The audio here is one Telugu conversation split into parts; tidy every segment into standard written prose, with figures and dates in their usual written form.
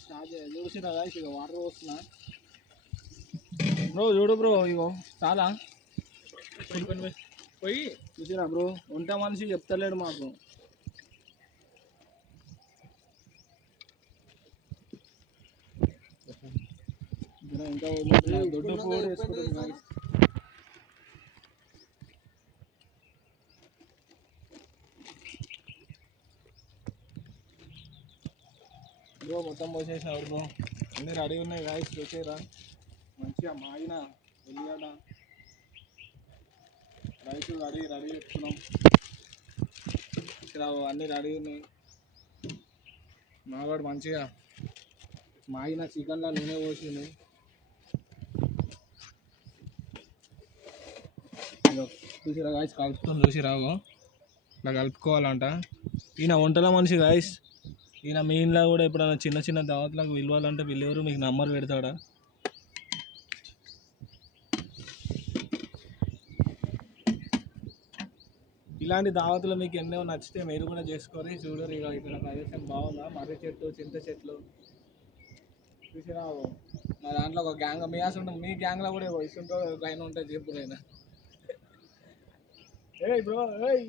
స్టార్ట్ చూసిరా గాయస్ ఇక వాటర్ పోస్తున్నా బ్రో చూడు బ్రో ఇగో చాలా పోయి చూసిరా బ్రో వంట మనిషి చెప్తలేడు మాకు ఇంకా దొడ్డు ఫోర్ వేసుకుంటుంది బ్రో మొత్తం పోసేసాడు బ్రో అన్నీ రెడీ ఉన్నాయి గాయస్ చూసేరా మంచిగా మాగిన ఉల్లిగడ్డ రైస్ రెడీ పెట్టుకున్నాం ఇక్కడ అన్నీ రెడీ ఉన్నాయి మావాడు మంచిగా మాగిన చికెన్లో నూనె పోసింది చూసిరా గాయస్ కలుపుతాం చూసిరావు ఇలా కలుపుకోవాలంట ఈయన వంటల మనిషి గాయస్ ఈయన మీ ఇంట్లో కూడా ఎప్పుడైనా చిన్న చిన్న దావత్లకు పిలవాలంటే పిల్లవరు మీకు నంబర్ పెడతాడా ఇలాంటి దావతులు మీకు ఎన్నో నచ్చితే మీరు కూడా చేసుకొని చూడరు ఇక ఇక్కడ ప్రదేశం బాగుందా మర్రి చెట్టు చింత చెట్లు చూసిరావు మా దాంట్లో ఒక గ్యాంగ్ మీ అసలు మీ గ్యాంగ్లో కూడా ఇస్తుంటో పైన ఉంటే చెప్పు నేను ఏయ్ బ్రో ఏయ్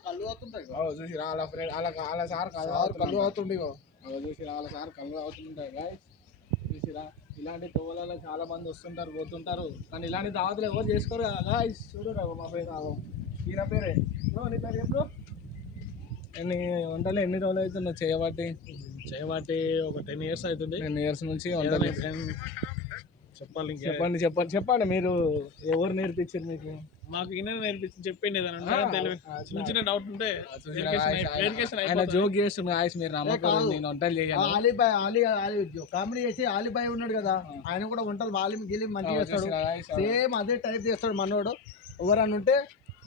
కళ్ళు అవుతుంటాయి చూసిరా వాళ్ళ ఫ్రెండ్ వాళ్ళ సార్ కళ్ళు అవుతుండే చూసిరా వాళ్ళ సార్ కళ్ళు అవుతుంటాయి గాయస్ చూసిరా ఇలాంటి తోవలలో చాలా మంది వస్తుంటారు పోతుంటారు కానీ ఇలాంటి దావతులు ఎవరు చేసుకోరు కదా గాయస్ చూడరా మా ఫ్రెండ్ ఈయన పేరే బ్రో నీ పేరు బ్రో వంటలు ఎన్ని రోజులు అవుతుంది చేయబట్టి ఒక 10 years అవుతుంది 10 years నుంచి చెప్పండి మీరు ఎవరు నేర్పించారు మీకు మాకు ఈయన నేర్పించి చెప్పింది చిన్న డౌట్ ఉంటే ఆయన జోక్ చేస్తున్నా మీరు నమ్మకం నేను వంటలు చేయాలి కామెడీ చేసి ఆలిబాయ్ ఉన్నాడు కదా ఆయన కూడా వంటలు వాలిమి గిలి మంచిగా చేస్తాడు సేమ్ అదే టైప్ చేస్తాడు మనోడు ఎవరన్నా ఉంటే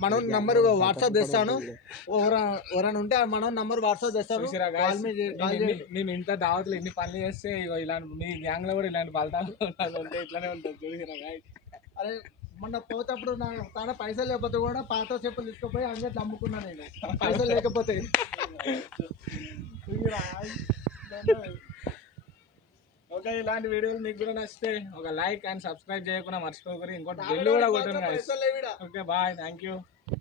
మనం నంబర్ వాట్సాప్ చేస్తాను ఎవరైనా ఉంటే మనం నంబర్ వాట్సాప్ చేస్తాను మేము ఇంత దావతులు ఎన్ని పనులు చేస్తే ఇలాంటి మీ గ్యాంగ్ లో కూడా ఇలాంటి ఫలితాలు ఉంటే ఇట్లానే ఉంటుంది చూసిరా అరే మొన్న పోతప్పుడు నాకు తన పైసలు లేకపోతే కూడా పాత చెప్పులు తీసుకుపోయి అందరికి అమ్ముకున్నా నేను పైసలు లేకపోతే ఓకే ఇలాంటి వీడియోలు మీకు కూడా నచ్చితే ఒక లైక్ అండ్ సబ్స్క్రైబ్ చేయకుండా మర్చిపోకూడదు ఇంకోటి బెల్ కూడా కొట్టండి ఓకే బాయ్ థ్యాంక్ యూ